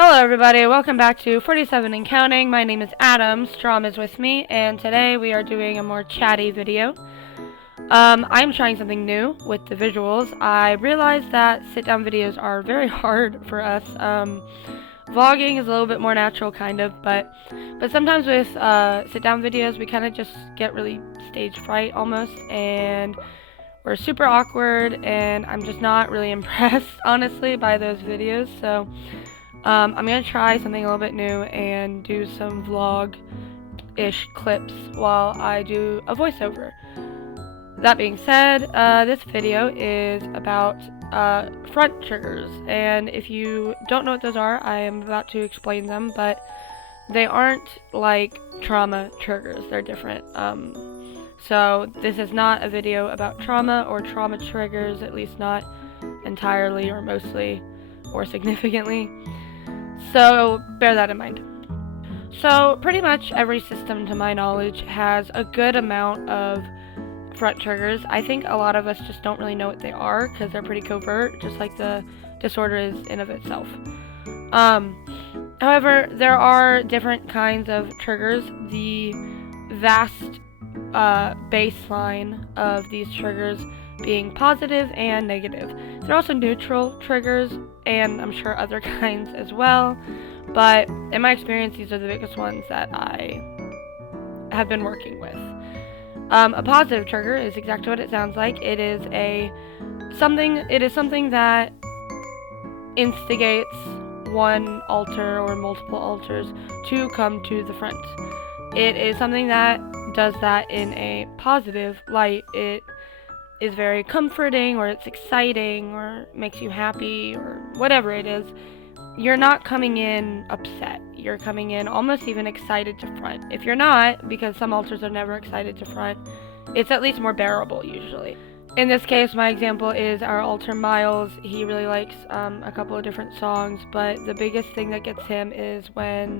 Hello everybody, welcome back to 47 and Counting. My name is Adam, Strom is with me, and today we are doing a more chatty video. I'm trying something new with the visuals. I realized that sit-down videos are very hard for us. Vlogging is a little bit more natural, kind of, but sometimes with sit-down videos we kind of just get really stage fright almost, and we're super awkward, and I'm just not really impressed, honestly, by those videos, so I'm going to try something a little bit new and do some vlog-ish clips while I do a voiceover. That being said, this video is about front triggers, and if you don't know what those are, I am about to explain them, but they aren't like trauma triggers, they're different. So this is not a video about trauma or trauma triggers, at least not entirely or mostly or significantly. So bear that in mind. So pretty much every system, to my knowledge, has a good amount of front triggers. I think a lot of us just don't really know what they are because they're pretty covert, just like the disorder is in of itself. However, there are different kinds of triggers. The vast baseline of these triggers being positive and negative. There are also neutral triggers, and I'm sure other kinds as well, but in my experience, these are the biggest ones that I have been working with. A positive trigger is exactly what it sounds like. It is something that instigates one alter or multiple alters to come to the front. It is something that does that in a positive light. It is very comforting, or it's exciting, or makes you happy, or whatever it is. You're not coming in upset. You're coming in almost even excited to front. If you're not, because some alters are never excited to front, it's at least more bearable usually. In this case, my example is our alter Miles. He really likes a couple of different songs, but the biggest thing that gets him is when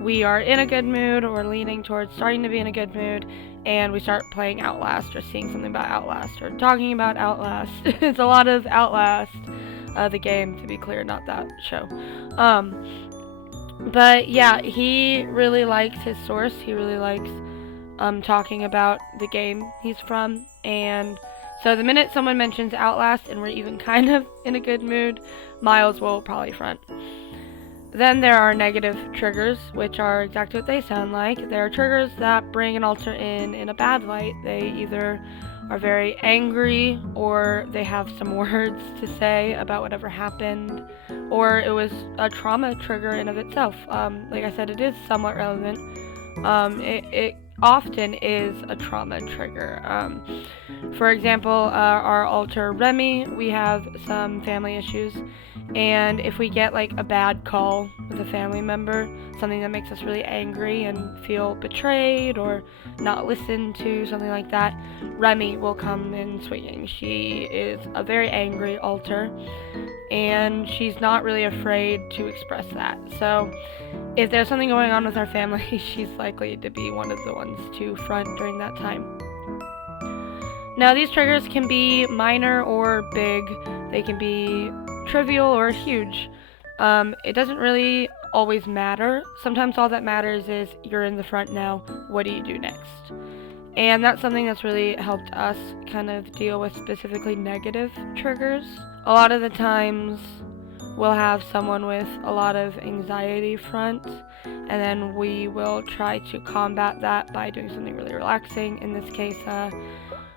we are in a good mood or leaning towards starting to be in a good mood, and we start playing Outlast or seeing something about Outlast or talking about Outlast. It's a lot of Outlast, the game, to be clear, not that show. But yeah, he really likes his source. He really likes talking about the game he's from, and so the minute someone mentions Outlast and we're even kind of in a good mood, Miles will probably front. Then there are negative triggers, which are exactly what they sound like. There are triggers that bring an alter in a bad light. They either are very angry, or they have some words to say about whatever happened, or it was a trauma trigger in of itself. Like I said, it is somewhat relevant. It often is a trauma trigger. For example, our alter Remy, we have some family issues, and if we get like a bad call with a family member, something that makes us really angry and feel betrayed or not listened to, something like that, Remy will come in swinging. She is a very angry alter, and she's not really afraid to express that. So if there's something going on with our family, she's likely to be one of the ones to front during that time. Now, these triggers can be minor or big. They can be trivial or huge. It doesn't really always matter. Sometimes all that matters is you're in the front now. What do you do next? And that's something that's really helped us kind of deal with specifically negative triggers. A lot of the times we'll have someone with a lot of anxiety front, and then we will try to combat that by doing something really relaxing. In this case,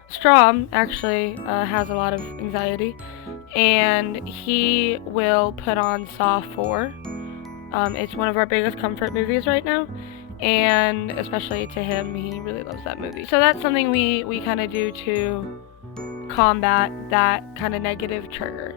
Strom actually has a lot of anxiety, and he will put on Saw 4. It's one of our biggest comfort movies right now, and especially to him, he really loves that movie. So that's something we kind of do to combat that kind of negative trigger.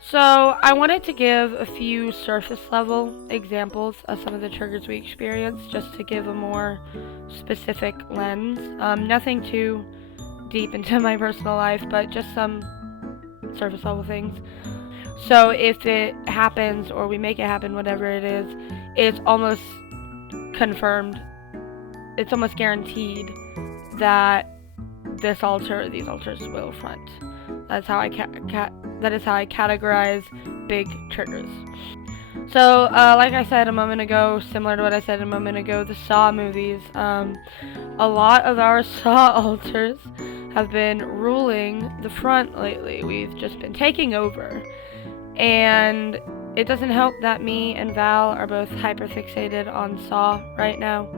So I wanted to give a few surface level examples of some of the triggers we experience, just to give a more specific lens. Nothing too deep into my personal life, but just some surface level things. So if it happens, or we make it happen, whatever it is, it's almost confirmed, it's almost guaranteed that this alter or these alters will front. That's how I that is how I categorize big triggers. So, like I said a moment ago, similar to what I said a moment ago, the Saw movies, a lot of our Saw alters have been ruling the front lately. We've just been taking over. And it doesn't help that me and Val are both hyperfixated on Saw right now.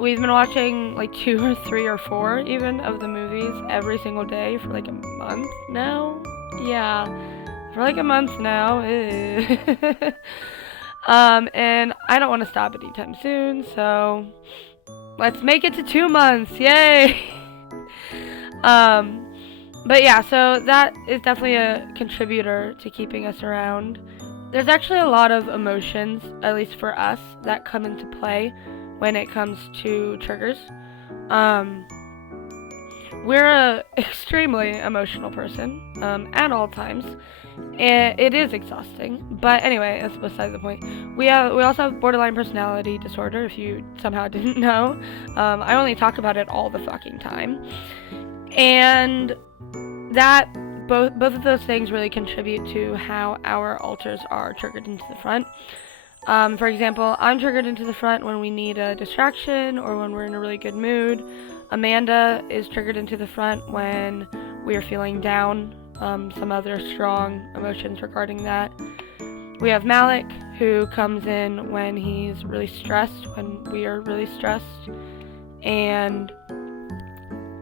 We've been watching like 2 or 3 or 4 even of the movies every single day for like a month now. Yeah, for like a month now. And I don't want to stop anytime soon, so let's make it to 2 months. Yay! But yeah, so that is definitely a contributor to keeping us around. There's actually a lot of emotions, at least for us, that come into play when it comes to triggers. We're a extremely emotional person at all times, and it is exhausting. But anyway, that's beside the point. We also have borderline personality disorder. If you somehow didn't know, I only talk about it all the fucking time, and that both of those things really contribute to how our alters are triggered into the front. For example, I'm triggered into the front when we need a distraction or when we're in a really good mood. Amanda is triggered into the front when we are feeling down, some other strong emotions regarding that. We have Malik, who comes in when he's really stressed, when we are really stressed, and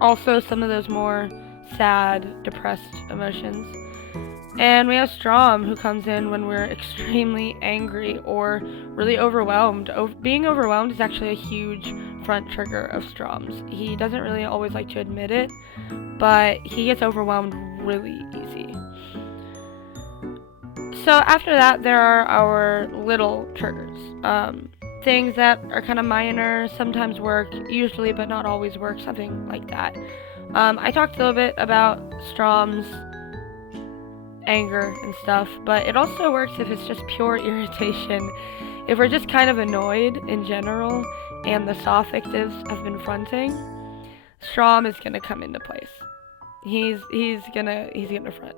also some of those more sad, depressed emotions. And we have Strom, who comes in when we're extremely angry or really overwhelmed. Being overwhelmed is actually a huge front trigger of Strom's. He doesn't really always like to admit it, but he gets overwhelmed really easy. So after that, there are our little triggers. Things that are kind of minor, sometimes work, usually but not always work, something like that. I talked a little bit about Strom's anger and stuff, but it also works if it's just pure irritation. If we're just kind of annoyed in general and the Saw fictives have been fronting, Strom is gonna come into place. He's gonna front.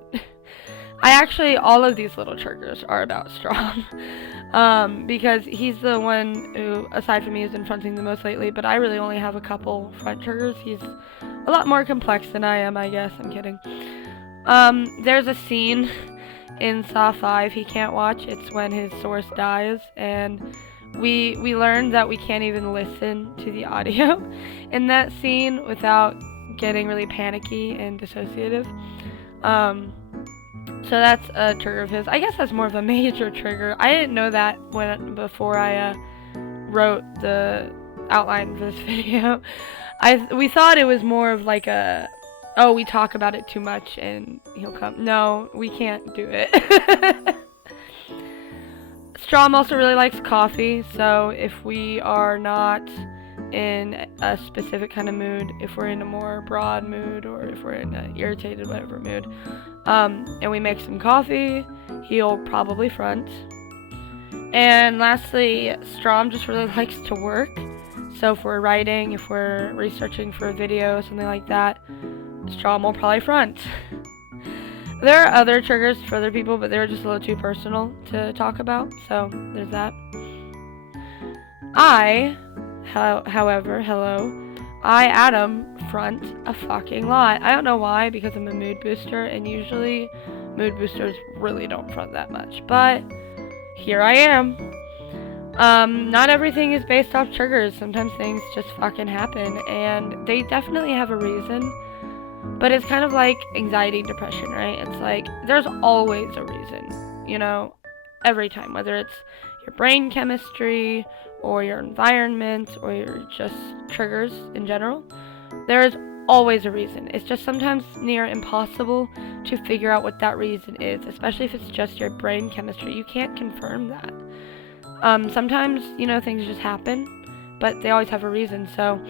All of these little triggers are about Strom. Because he's the one who, aside from me, has been fronting the most lately, but I really only have a couple front triggers. He's a lot more complex than I am, I guess. I'm kidding. There's a scene in Saw 5 he can't watch. It's when his source dies, and we learned that we can't even listen to the audio in that scene without getting really panicky and dissociative. So that's a trigger of his. I guess that's more of a major trigger. I didn't know that before I wrote the outline for this video. We thought it was more of like a, oh, we talk about it too much and he'll come. No, we can't do it. Strom also really likes coffee, so if we are not in a specific kind of mood, if we're in a more broad mood, or if we're in an irritated, whatever mood, and we make some coffee, he'll probably front. And lastly, Strom just really likes to work. So if we're writing, if we're researching for a video, something like that, Strom will probably front. There are other triggers for other people, but they're just a little too personal to talk about, so there's that. However, I, Adam, front a fucking lot. I don't know why, because I'm a mood booster, and usually mood boosters really don't front that much, but here I am. Not everything is based off triggers. Sometimes things just fucking happen, and they definitely have a reason. But it's kind of like anxiety and depression, right? It's like, there's always a reason, you know, every time. Whether it's your brain chemistry, or your environment, or your just triggers in general. There's always a reason. It's just sometimes near impossible to figure out what that reason is, especially if it's just your brain chemistry. You can't confirm that. Sometimes, you know, things just happen, but they always have a reason, so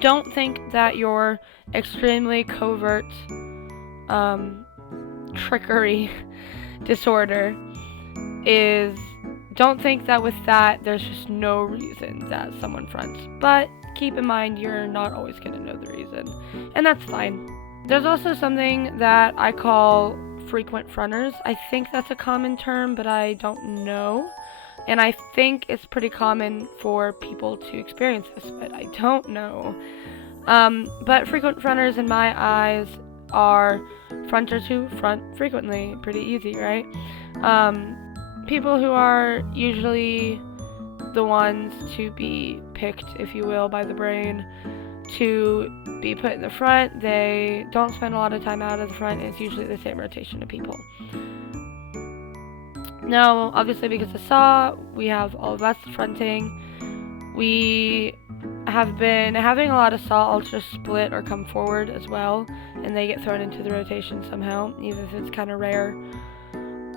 don't think that your extremely covert trickery disorder don't think that with that there's just no reason that someone fronts. But keep in mind you're not always going to know the reason, and that's fine. There's also something that I call frequent fronters. I think that's a common term, but I don't know. And I think it's pretty common for people to experience this, but I don't know. But frequent fronters in my eyes are fronters who front frequently. Pretty easy, right? People who are usually the ones to be picked, if you will, by the brain to be put in the front. They don't spend a lot of time out of the front, and it's usually the same rotation of people. Now, obviously, because of Saw, we have all of us fronting. We have been having a lot of Saw ultras split or come forward as well, and they get thrown into the rotation somehow, even if it's kind of rare.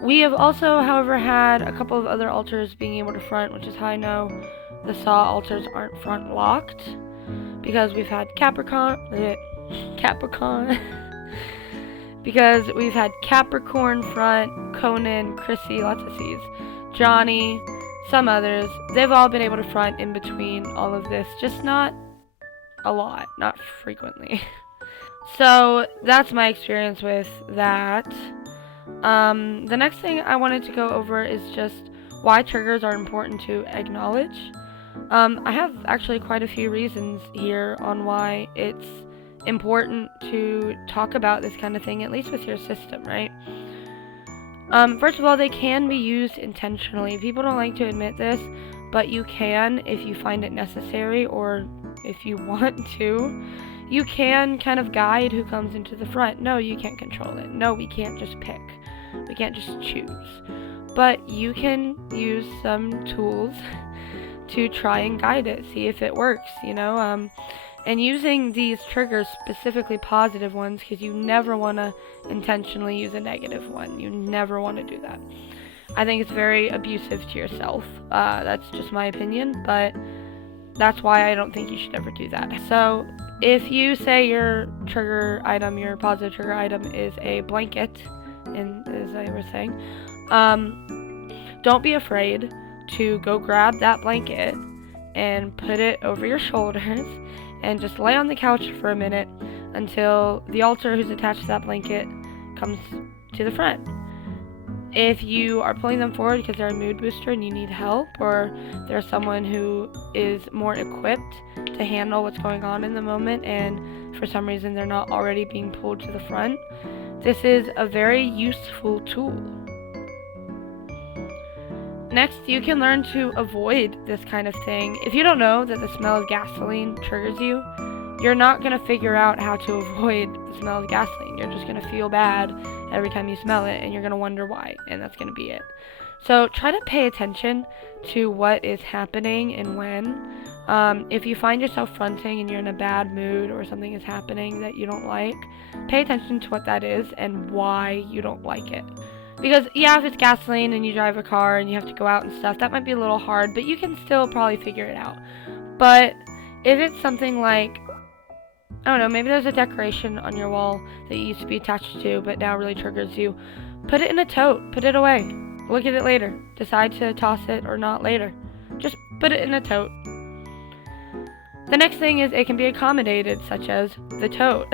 We have also, however, had a couple of other alters being able to front, which is how I know the Saw alters aren't front locked, because we've had Capricorn, because we've had Capricorn front, Conan, Chrissy, lots of C's, Johnny, some others. They've all been able to front in between all of this, just not a lot, not frequently. So that's my experience with that. The next thing I wanted to go over is just why triggers are important to acknowledge. I have actually quite a few reasons here on why it's important to talk about this kind of thing, at least with your system, right? First of all, they can be used intentionally. People don't like to admit this, but you can if you find it necessary or if you want to. You can kind of guide who comes into the front. No, you can't control it. No, we can't just pick. We can't just choose. But you can use some tools to try and guide it, see if it works, you know? And using these triggers, specifically positive ones, because you never want to intentionally use a negative one. You never want to do that. I think it's very abusive to yourself. That's just my opinion, but that's why I don't think you should ever do that. So if you say your trigger item, your positive trigger item is a blanket, as I was saying, don't be afraid to go grab that blanket and put it over your shoulders and just lay on the couch for a minute until the altar who's attached to that blanket comes to the front. If you are pulling them forward because they're a mood booster and you need help, or there's someone who is more equipped to handle what's going on in the moment and for some reason they're not already being pulled to the front, this is a very useful tool. Next, you can learn to avoid this kind of thing. If you don't know that the smell of gasoline triggers you, you're not going to figure out how to avoid the smell of gasoline. You're just going to feel bad every time you smell it, and you're going to wonder why, and that's going to be it. So try to pay attention to what is happening and when. If you find yourself fronting and you're in a bad mood or something is happening that you don't like, pay attention to what that is and why you don't like it. Because, yeah, if it's gasoline and you drive a car and you have to go out and stuff, that might be a little hard, but you can still probably figure it out. But if it's something like, I don't know, maybe there's a decoration on your wall that you used to be attached to, but now really triggers you, put it in a tote, put it away, look at it later, decide to toss it or not later, just put it in a tote. The next thing is it can be accommodated, such as the tote.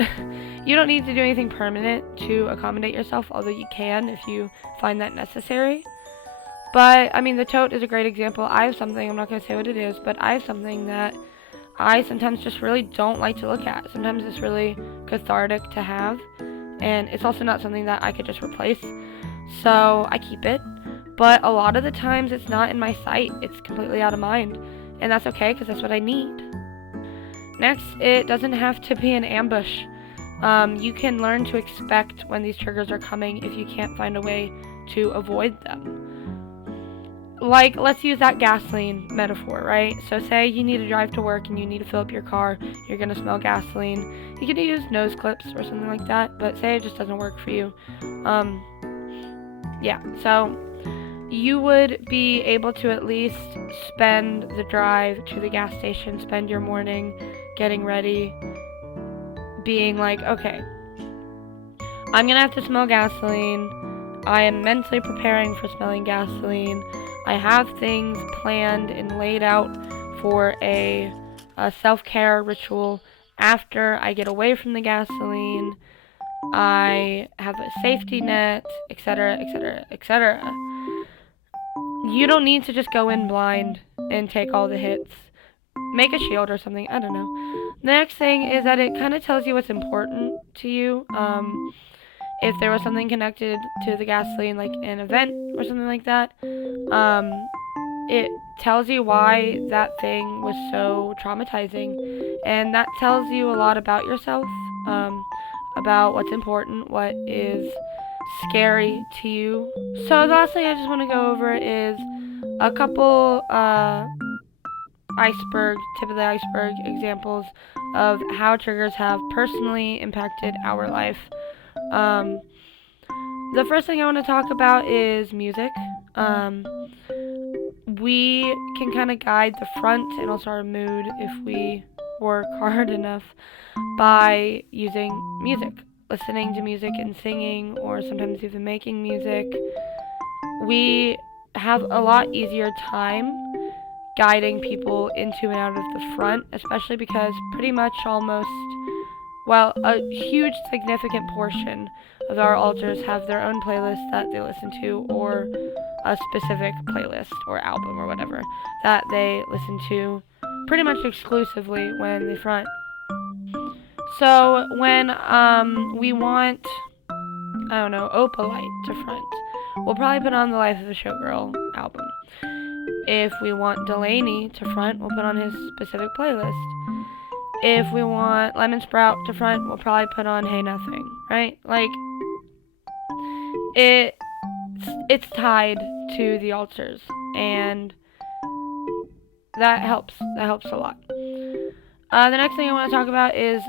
You don't need to do anything permanent to accommodate yourself, although you can if you find that necessary. But, I mean, the tote is a great example. I have something, I'm not going to say what it is, but I have something that I sometimes just really don't like to look at. Sometimes it's really cathartic to have, and it's also not something that I could just replace. So I keep it, but a lot of the times it's not in my sight. It's completely out of mind, and that's okay because that's what I need. Next, it doesn't have to be an ambush. You can learn to expect when these triggers are coming if you can't find a way to avoid them. Like, let's use that gasoline metaphor, right? So say you need to drive to work and you need to fill up your car, you're going to smell gasoline. You can use nose clips or something like that, but say it just doesn't work for you. Yeah, so you would be able to at least spend the drive to the gas station, spend your morning getting ready, being like, okay, I'm going to have to smell gasoline. I am mentally preparing for smelling gasoline. I have things planned and laid out for a a self-care ritual after I get away from the gasoline. I have a safety net, etc., etc., etc. You don't need to just go in blind and take all the hits. Make a shield or something, I don't know. The next thing is that it kind of tells you what's important to you. If there was something connected to the gasoline, like an event or something like that, it tells you why that thing was so traumatizing, and that tells you a lot about yourself, about what's important, what is scary to you. So the last thing I just want to go over is a couple tip of the iceberg examples of how triggers have personally impacted our life. The first thing I want to talk about is music. We can kind of guide the front and also our mood if we work hard enough by using music, listening to music and singing, or sometimes even making music. We have a lot easier time guiding people into and out of the front, especially because pretty much a huge significant portion of our altars have their own playlist that they listen to, or a specific playlist or album or whatever that they listen to pretty much exclusively when they front. So when we want, I don't know, Opalite to front, we'll probably put on the Life of a Showgirl album. If we want Delaney to front, we'll put on his specific playlist. If we want Lemon Sprout to front, we'll probably put on Hey Nothing, right? Like, it's tied to the altars, and that helps. That helps a lot. The next thing I want to talk about is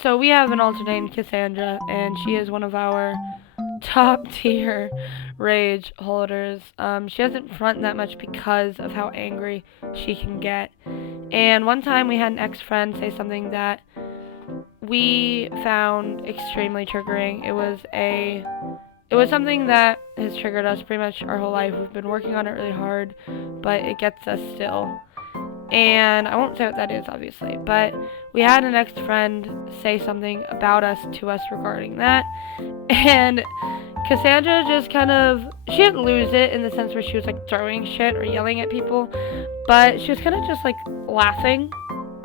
so we have an altar named Cassandra, and she is one of our top tier rage holders. She doesn't front that much because of how angry she can get. And one time we had an ex-friend say something that we found extremely triggering. It was something that has triggered us pretty much our whole life. We've been working on it really hard, but it gets us still. And I won't say what that is, obviously, but we had an ex-friend say something about us to us regarding that, and Cassandra just she didn't lose it in the sense where she was like throwing shit or yelling at people, but she was kind of just like laughing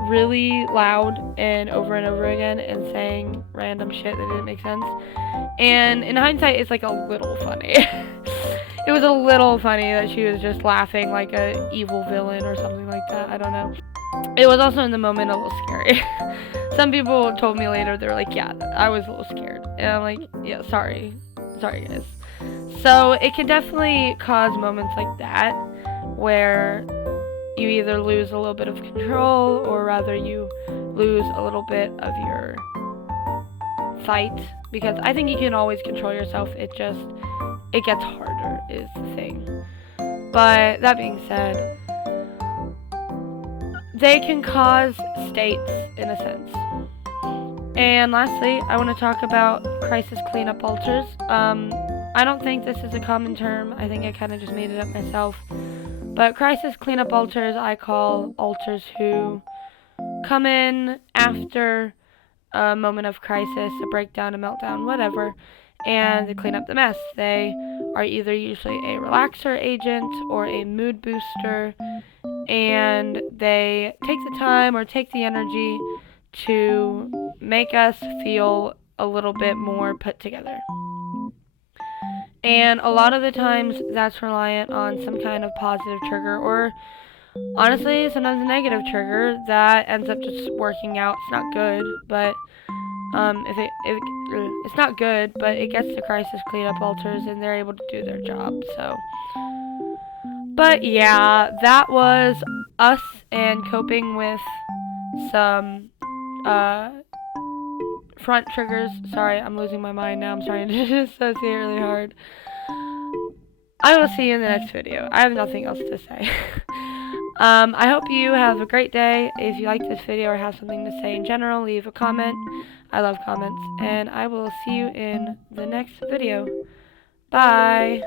really loud and over again and saying random shit that didn't make sense. And in hindsight, it's like a little funny. It was a little funny that she was just laughing like a evil villain or something like that. I don't know. It was also in the moment a little scary. Some people told me later, they were like, yeah, I was a little scared. And I'm like, yeah, sorry guys. So it can definitely cause moments like that where you either lose a little bit of control, or rather you lose a little bit of your fight, because I think you can always control yourself. It gets harder is the thing. But that being said, they can cause states in a sense. And lastly, I want to talk about crisis cleanup altars. I don't think this is a common term. I think I kind of just made it up myself. But crisis cleanup altars, I call altars who come in after a moment of crisis, a breakdown, a meltdown, whatever, and they clean up the mess. They are either usually a relaxer agent or a mood booster, and they take the time or take the energy to make us feel a little bit more put together. And a lot of the times that's reliant on some kind of positive trigger, or honestly sometimes a negative trigger that ends up just working out. It's not good, but it's not good, but it gets the crisis cleanup altars and they're able to do their job. So, but yeah, that was us and coping with some front triggers. Sorry, I'm losing my mind now. I'm starting to dissociate really hard. I will see you in the next video. I have nothing else to say. I hope you have a great day. If you like this video or have something to say in general, leave a comment. I love comments. And I will see you in the next video. Bye.